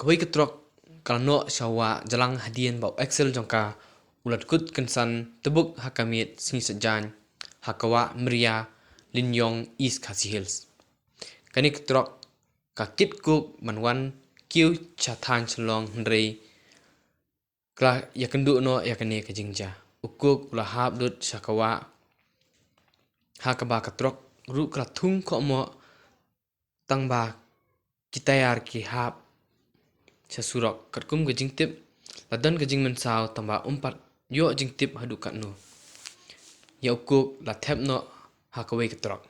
Kawai ke trok kalau no syawa jalang hadian bau excel jongka ulat kut kensan tebuk hakamit sing sejan hakawa meriah linyong east khasi hills. Kani ke trok kakit kuk manwan kiu chathan chlong hendrei kla yakendu no yakane ke jingja. Ukuk ulah hab dut syakawa hakaba ke trok ru kla thung khohmoh tangba kitayar ki hab Sasurok katkum ke jingtip ladan ke jing mensau tamba umpat yo jingtip hadu katno. Ya ukuk la thep no hakawai ke trok.